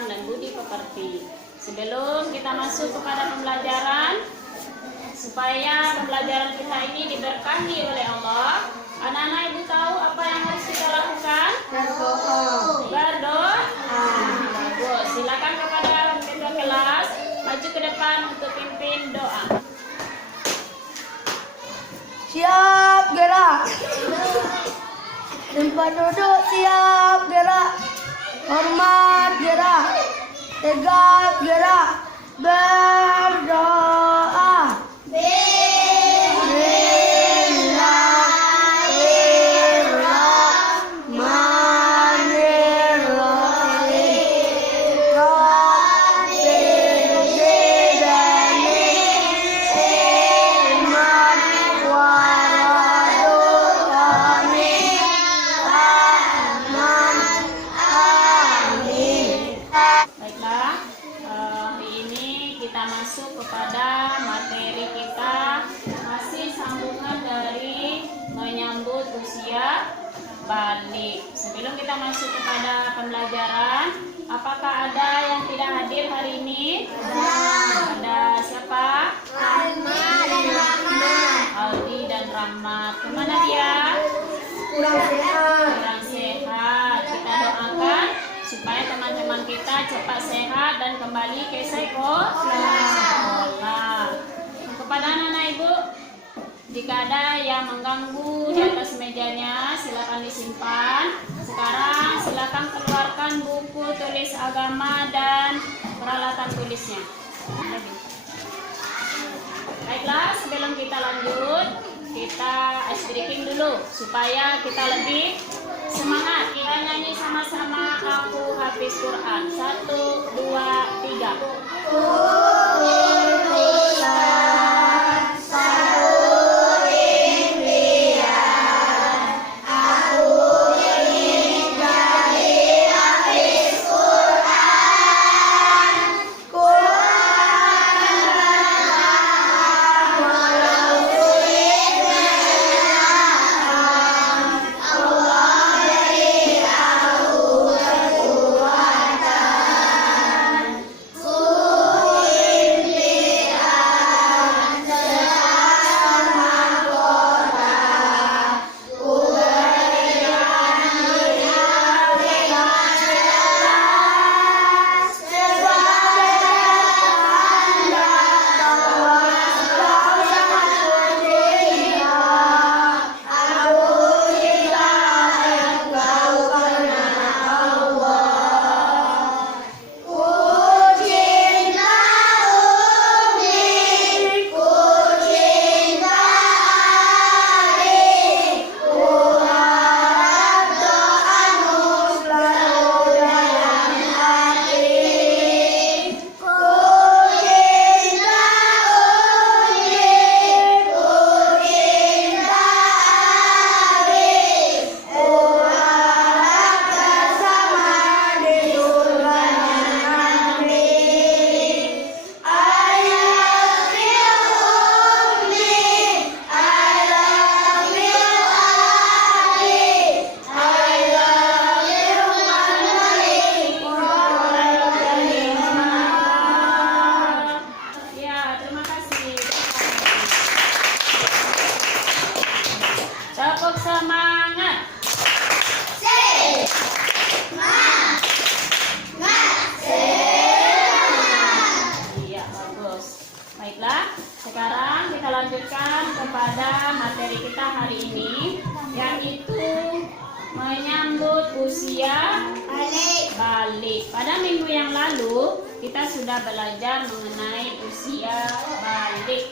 sopan dan budi pekerti. Sebelum kita masuk kepada pembelajaran, supaya pembelajaran kita ini diberkahi oleh Allah, anak-anak ibu tahu apa yang harus kita lakukan? Berdoa. Bagus. Silakan kepada ketua kelas maju ke depan untuk pimpin doa. Siap gerak. Tempat duduk siap gerak. Hormat gerak. Tegak gerak. Berdoa. Kita masuk kepada materi kita, masih sambungan dari menyambut usia balik. Sebelum kita masuk kepada pembelajaran, apakah ada yang tidak hadir hari ini? Ada siapa? Aldi dan Rahmat. Kemana dia? Kurang sehat. Kita doakan supaya teman-teman kita cepat sehat dan kembali ke sekolah. Kepada anak-anak ibu, jika ada yang mengganggu di atas mejanya, silakan disimpan. Sekarang silakan keluarkan buku tulis agama dan peralatan tulisnya. Baiklah, sebelum kita lanjut, kita ice breaking dulu supaya kita lebih semangat. Kita nyanyi sama-sama Aku Hafiz Quran. 1, 2, 3. Tepuk semangat. Iya, bagus. Baiklah, sekarang kita lanjutkan kepada materi kita hari ini, yaitu menyambut usia balik. Pada minggu yang lalu kita sudah belajar mengenai usia balik,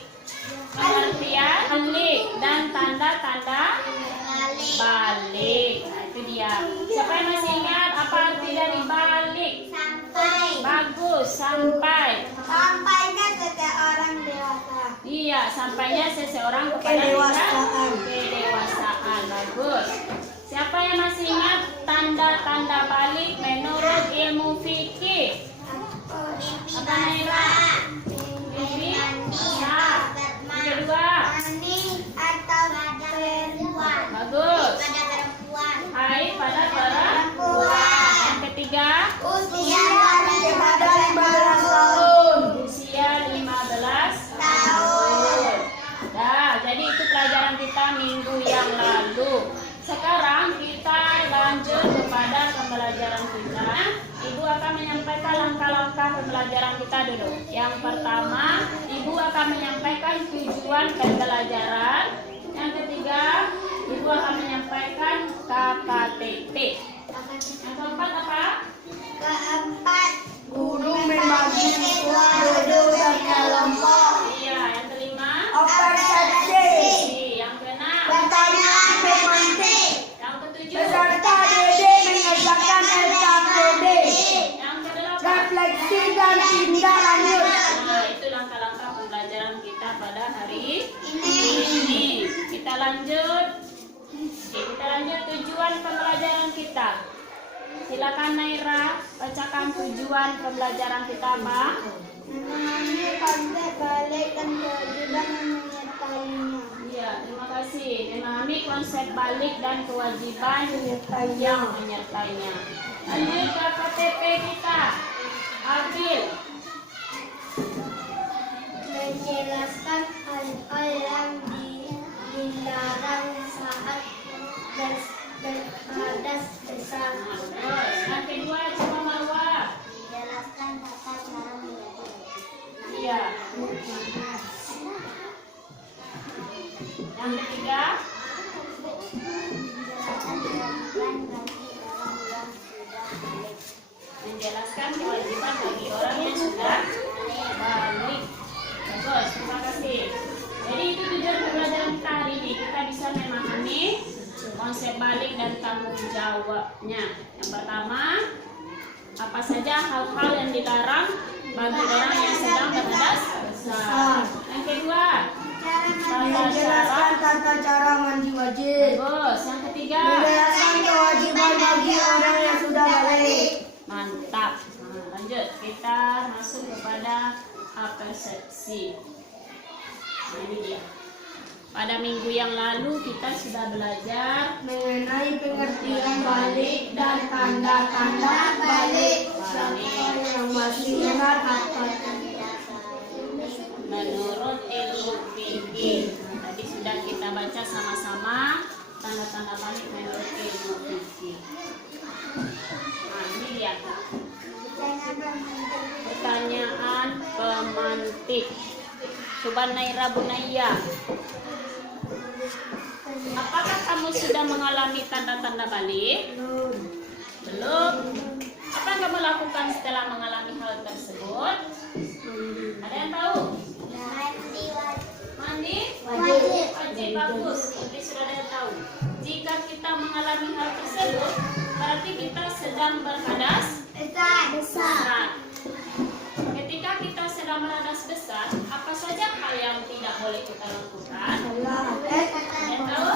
pengertian balik dan tanda-tanda balik. Nah, itu dia. Siapa yang masih ingat apa arti dari balik? Sampai. Bagus, sampai. Sampainya seseorang dewasa. Iya, sampainya seseorang kepada Kedewasaan. kedewasaan. Bagus. Siapa yang masih ingat tanda-tanda balik menurut ilmu fikih? Apa Naila? Mimpi basah. Yang kedua, bagus. Haid pada perempuan. Yang ketiga, usia Jadi itu pelajaran kita minggu yang lalu. Sekarang kita lanjut kepada pembelajaran kita. Ibu akan menyampaikan langkah-langkah pembelajaran kita dulu. Yang pertama, Ibu akan menyampaikan tujuan pembelajaran. Yang ketiga, Ibu akan menyampaikan KKTT. Yang keempat apa? Keempat, Guru membagi siswa duduk dan kelompok. Iya, yang kelima. Observasi. Yang keenam. Pertanyaan pemantik. Yang ketujuh. Peserta DD mengerjakan LKPD. Yang kedelapan. Refleksi dan tindak lanjut. Nah, itu langkah-langkah pembelajaran kita pada hari ini. Kita lanjut. Oke, kita lanjut tujuan pembelajaran kita. Silakan Naira bacakan tujuan pembelajaran kita apa? memahami konsep balik dan kewajiban yang menyertainya. Iya, terima kasih. Memahami konsep balik dan kewajiban yang menyertainya. Lanjut ke KTP kita. Abil. Menjelaskan hal-hal yang dilarang saat berhadas besar. Yang kedua, coba Marwah. Menjelaskan tata cara menjadi Iya. Yang ketiga, menjelaskan kewajiban bagi orang yang sudah balik. menjelaskan kewajiban bagi orang yang sudah balik. Bagus, terima kasih. Jadi itu tujuan pembelajaran kita hari ini. Kita bisa memahami konsep balik dan tanggung jawabnya. Yang pertama, apa saja hal-hal yang dilarang bagi orang yang sedang berhadas besar. Yang kedua, Menjelaskan tata cara mandi wajib. bagus. Yang ketiga, Menjelaskan kewajiban bagi orang yang sudah balik. mantap. Nah, lanjut kita masuk kepada persepsi. Nah, ini dia. Pada minggu yang lalu kita sudah belajar Mengenai pengertian balik dan tanda-tanda balik. Siapa yang masih ingat apa? menurut ilmu fikih. Nah, tadi sudah kita baca sama-sama tanda-tanda balik menurut ilmu fikih. Nah, ini dia. Pertanyaan pemantik. Coba Naira Bunaya. Apakah kamu sudah mengalami tanda-tanda balik? Belum. Apa yang kamu lakukan setelah mengalami hal tersebut? Ada yang tahu? Mandi? Wajib. Wajib, bagus. Jadi sudah ada yang tahu. Jika kita mengalami hal tersebut, berarti kita sedang berhadas Besar. besar. Ketika kita sedang berhadas besar, apa saja hal yang tidak boleh kita lakukan? Ada yang tahu?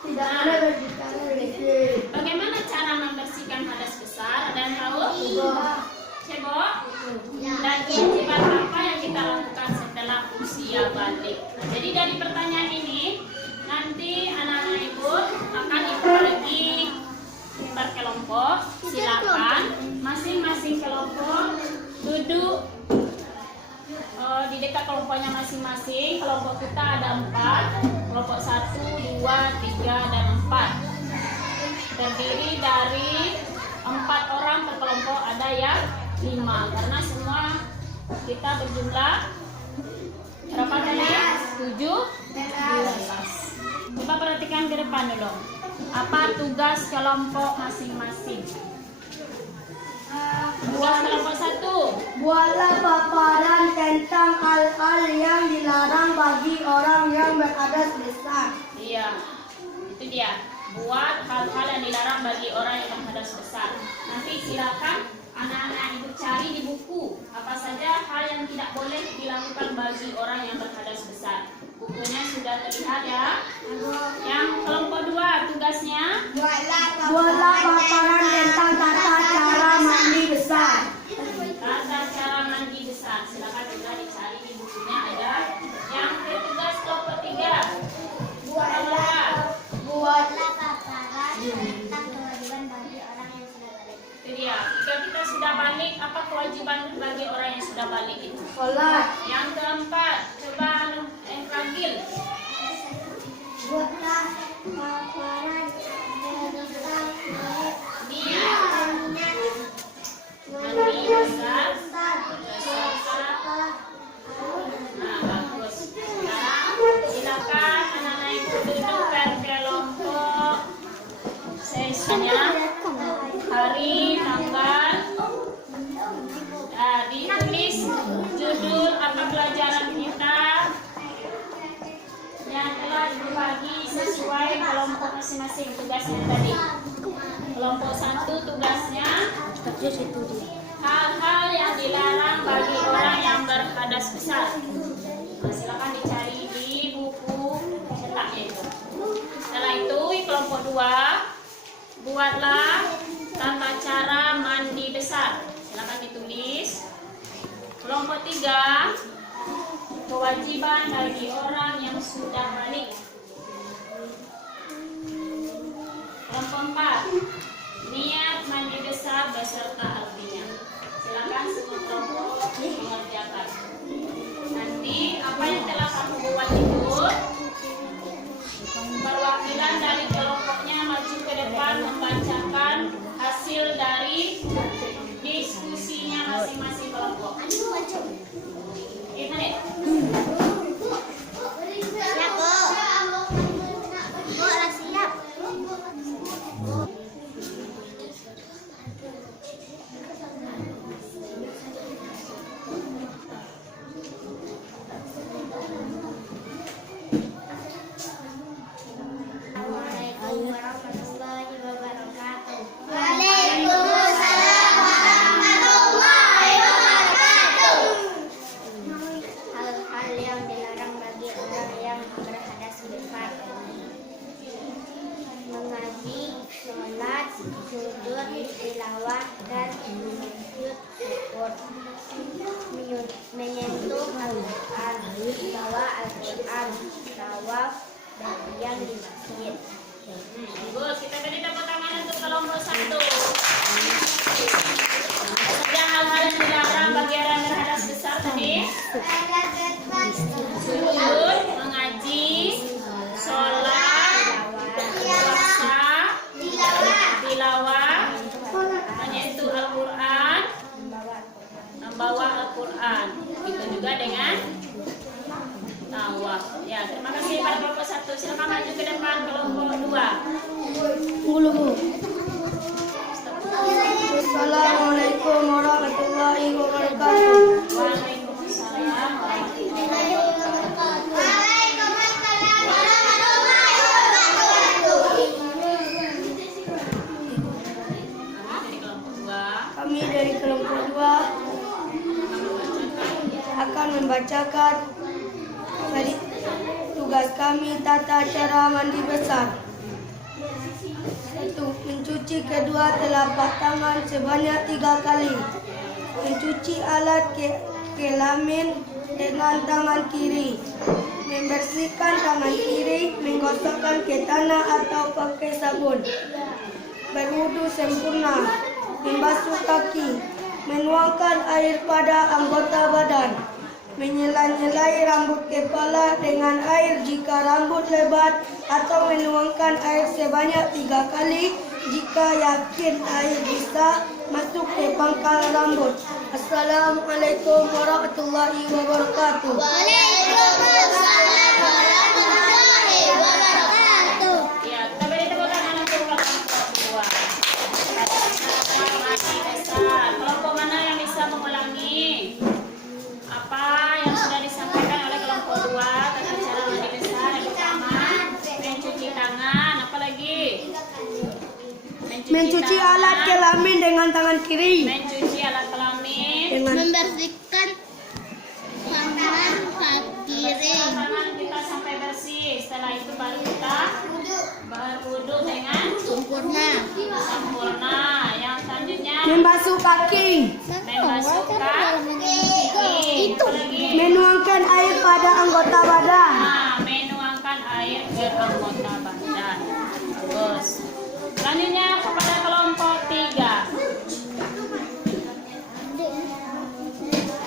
Tidak boleh berbicara lagi. Bagaimana cara membersihkan hadas besar? Ada yang tahu? Cebok? Dan kewajiban apa yang kita lakukan setelah usia balik? Nah, jadi dari pertanyaan ini, nanti anak-anak ibu akan ibu bagi berkelompok. Silakan masing-masing kelompok duduk di dekat kelompoknya masing-masing. Kelompok kita ada 4, kelompok 1, 2, 3, dan 4. Terdiri dari 4 orang per kelompok, ada yang 5 karena semua kita berjumlah berapa tadi? 17. Coba perhatikan ke depan dulu. Apa tugas kelompok masing-masing? Tugas kelompok 1. Buatlah paparan tentang hal-hal yang dilarang bagi orang yang berhadas besar. Iya, itu dia. Buat hal-hal yang dilarang bagi orang yang berhadas besar. Nanti silakan anak-anak ibu cari di buku apa saja hal yang tidak boleh dilakukan bagi orang yang berhadas besar. Bukunya sudah terlihat ya. Yang kelompok 2 tugasnya Buatlah paparan tentang tata cara mandi besar. tata cara mandi besar. Silakan juga dicari di bukunya ada. Yang tugas kelompok 3 Buatlah paparan tentang kewajiban bagi orang yang sudah balik. itu dia. Jika kita sudah balik, apa kewajiban bagi orang yang sudah balik itu? Sholat. Yang keempat, coba kelompok masing-masing tugasnya tadi. Kelompok 1 tugasnya hal-hal yang dilarang bagi orang yang berhadas besar. Nah, silakan dicari di buku cetaknya itu. Setelah itu kelompok 2 buatlah tata cara mandi besar. Silakan ditulis. Kelompok 3 kewajiban bagi orang yang sudah balik. Kelompok 4 niat mandi besar beserta artinya. Silakan semua kelompok mengerjakan. Nanti apa yang telah kamu buat itu, perwakilan dari kelompoknya maju ke depan membacakan hasil dari diskusinya masing-masing kelompok. Kita nih. Siap, Bu. Bu, udah siap. Assalamualaikum warahmatullahi wabarakatuh. Waalaikumsalam warahmatullahi wabarakatuh. Hal-hal yang dilarang bagi orang yang berhadas besar: mengaji, sholat, sujud, tilawah, dan sujud syukur, menyentuh Al-Quran, membawa Al-Quran, tawaf, berdiam di masjid. Bagus, kita beri tepuk tangan untuk kelompok 1. Saja hal-hal yang dilarang bagi orang berhadas besar tadi. Sujud, mengaji, sholat, puasa, tilawah, menyentuh Al-Quran, membawa Al-Quran. Itu juga dengan tawaf. Ya, terima kasih pada kelompok 1. Silakan maju ke depan kelompok 2. Assalamualaikum warahmatullahi wabarakatuh. Waalaikumsalam warahmatullahi wabarakatuh. Waalaikumsalam warahmatullahi wabarakatuh. Dari kelompok 2 Kami dari kelompok 2 akan membacakan dari tugas kami tata cara mandi besar. 1. Mencuci kedua telapak tangan sebanyak 3 kali. Mencuci alat kelamin dengan tangan kiri. Membersihkan tangan kiri, menggosokkan ke tanah atau pakai sabun. Berwudu sempurna. Membasuh kaki. Menuangkan air pada anggota badan. Menyela-nyelai rambut kepala dengan air jika rambut lebat, atau menuangkan air sebanyak 3 kali jika yakin air bisa masuk ke pangkal rambut. Assalamualaikum warahmatullahi wabarakatuh. Waalaikumsalam warahmatullahi wabarakatuh. Ya, kita beri tepuk tangan untuk kelompok 2. Kelompok mana yang bisa mengulangi apa yang sudah disampaikan oleh kelompok 2 tentang cara mandi besar? Yang pertama, mencuci tangan. Apa lagi? Mencuci alat kelamin dengan tangan kiri. Mencuci alat kelamin. Dengan Membersihkan tangan kiri. Tangan kita sampai bersih. Setelah itu baru kita berwudu dengan Sempurna. sempurna. Yang selanjutnya membasuh kaki. membasuh kaki. Apa lagi? Menuangkan air pada anggota badan. Nah, menuangkan air ke anggota badan. Bagus. Selanjutnya kepada kelompok 3.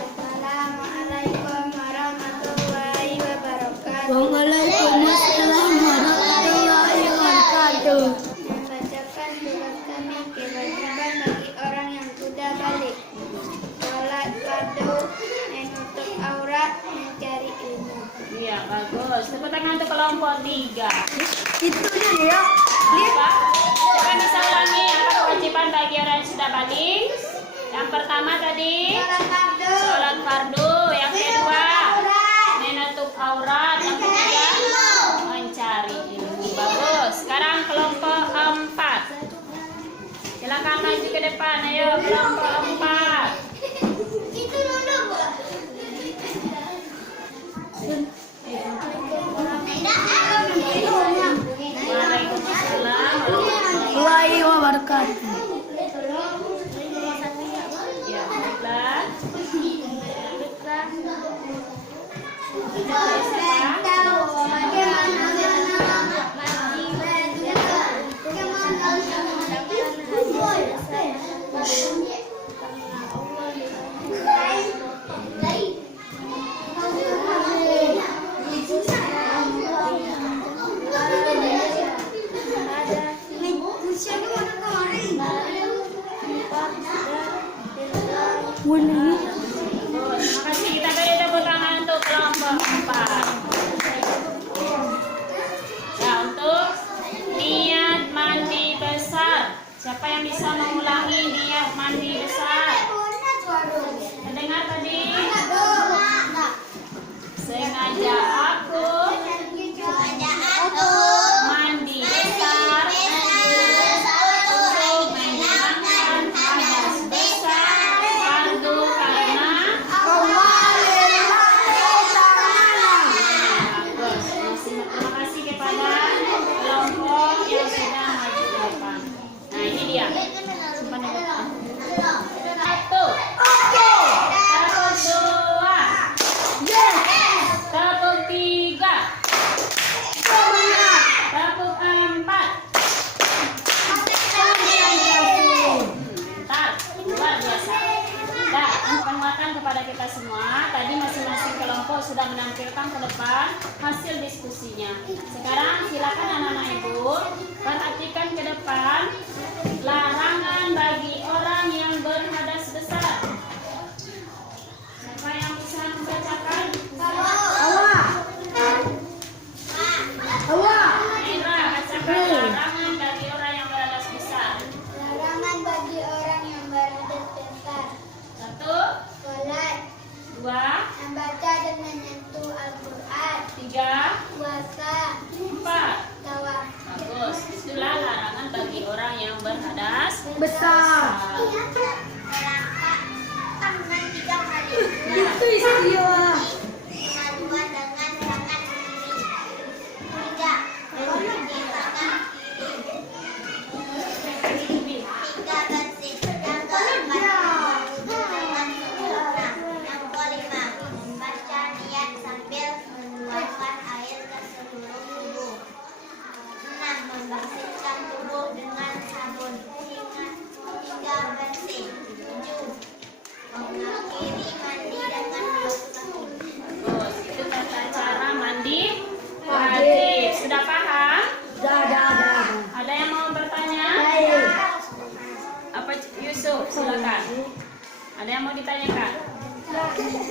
Assalamualaikum warahmatullahi wabarakatuh. Waalaikumsalam warahmatullahi wabarakatuh. Membacakan tugas kami kewajiban bagi orang yang sudah balik. Sholat fardu, menutup aurat, mencari ilmu. Iya, bagus. Tepuk tangan untuk kelompok 3. Itu dia. Apa? Coba bisa ulangi apa kewajiban bagi orang yang sudah balik. Yang pertama tadi Sholat fardu, sholat fardu. Yang kedua menutup aurat. Yang ketiga mencari ilmu. Bagus. Sekarang depan. Ayo kelompok 4. Itu dulu, Bu. Waalaikumsalam. Warahmatullahi wabarakatuh. Ya, baiklah. Warnanya Terima kasih, kita beri tepuk tangan untuk kelompok 4. Ya, untuk niat mandi besar. Siapa yang bisa mengulangi niat mandi besar? Mendengar tadi? Sengaja aku mandi besar untuk menghilangkan hadas besar fardu karena bagus. Terima kasih kepada kelompok yang sudah maju ke depan. Nah, ini dia. Simpan di depan. 1, tepuk 2, tepuk 3, tepuk 4. Bentar, luar biasa. Nah, penguatan kepada kita semua. Tadi masing-masing kelompok sudah menampilkan ke depan hasil diskusinya. Sekarang silakan anak-anak ibu perhatikan ke depan larangan bagi orang yang berhadas besar. Siapa yang bisa membacakan? Mira, bacakan larangan bagi orang yang berhadas besar. Larangan bagi orang yang berhadas besar. 1, Sholat, 2, membaca dan menyentuh Al-Quran, 3, puasa, 4. tawaf. Bagus. Itulah larangan bagi orang yang berhadas besar. Tangan 3 kali. Itu istiwa. Dua dengan tangan kiri. 3. Mencuci tangan. 3 bersih. Yang keempat, dengan sempurna. Yang kelima, membaca niat sambil mengeluarkan air ke seluruh tubuh. 6. Membersihkan tubuh dengan sabun hingga bersih. 7. Mengakhiri mandi dengan basah. Bagus. Itu tata cara mandi wajib. Sudah paham? Dah. Ada yang mau bertanya? Apa Yusuf? Silakan. Ada yang mau ditanyakan?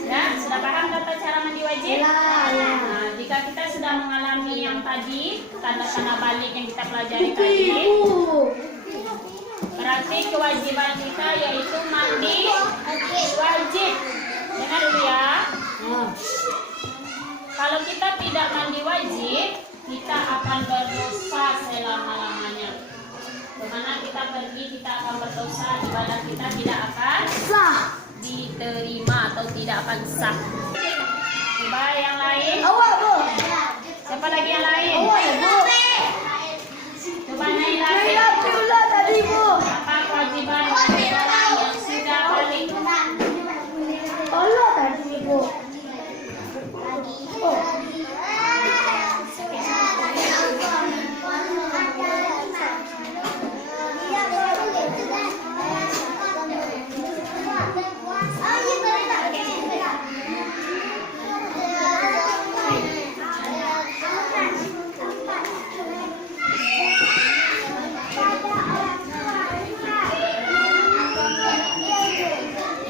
Ya, sudah paham tata cara mandi wajib? Nah, jika kita sudah mengalami yang tadi, tanda-tanda balik yang kita pelajari tadi, berarti kewajiban kita yaitu mandi wajib. Dengar dulu ya. Kalau kita tidak mandi wajib, kita akan berdosa selama-lamanya. Kemana kita pergi, kita akan berdosa. Ibadah kita tidak akan Sah. diterima atau tidak akan sah. Coba yang lain. Awak, Bu. Siapa lagi yang lain? Awak ya, Bu. Coba Naila. Naila pula tadi, Bu. Apa kewajiban bagi orang yang sudah balik? Allah tadi, Bu. Oh.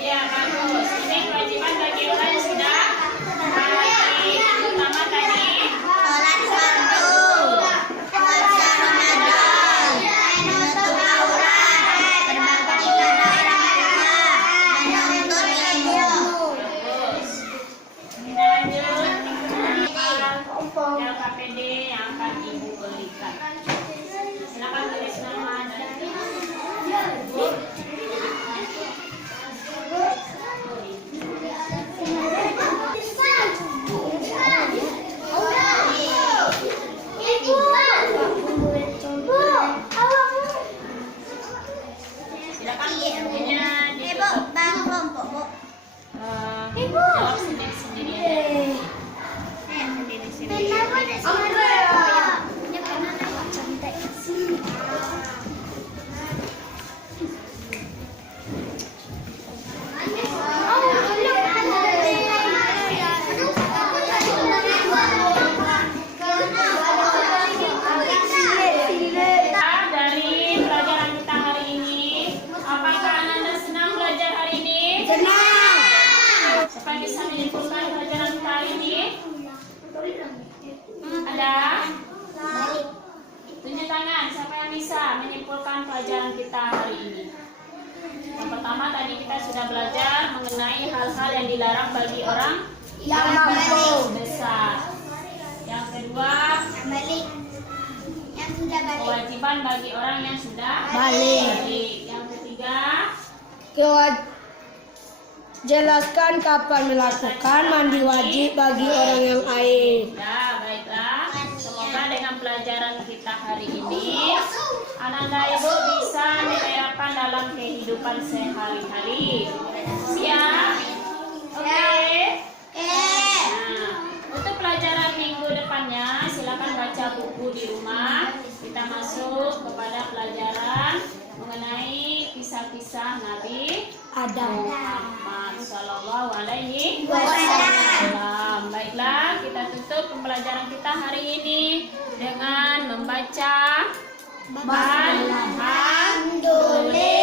Iya, bagus. Ini kewajiban bagi orang yang sudah balik. Pertama tadi, Sholat fardu, puasa Ramadan, menutup aurat, berbakti pada orang tua, menuntut ilmu. bagus. Kita lanjut. LKPD yang akan Ibu berikan. Silakan tulis nama dan ibu. pelajaran kita hari ini. Yang pertama tadi kita sudah belajar mengenai hal-hal yang dilarang bagi orang Yang mampu. besar. Yang kedua, Balik. Yang sudah balik. kewajiban bagi orang yang sudah Balik. Yang ketiga, Jelaskan kapan melakukan mandi wajib bagi orang yang haid. ya baiklah. Semoga dengan pelajaran kita hari ini, anak-anak ibu bisa diterapkan dalam kehidupan sehari-hari. Siap? Oke. Nah, untuk pelajaran minggu depannya, silakan baca buku di rumah. Kita masuk kepada pelajaran mengenai kisah-kisah Nabi Adam. Muhammad Sallallahu Alaihi Wasallam. Wasallam. Baiklah, kita tutup pembelajaran kita hari ini dengan membaca Alhamdulillah.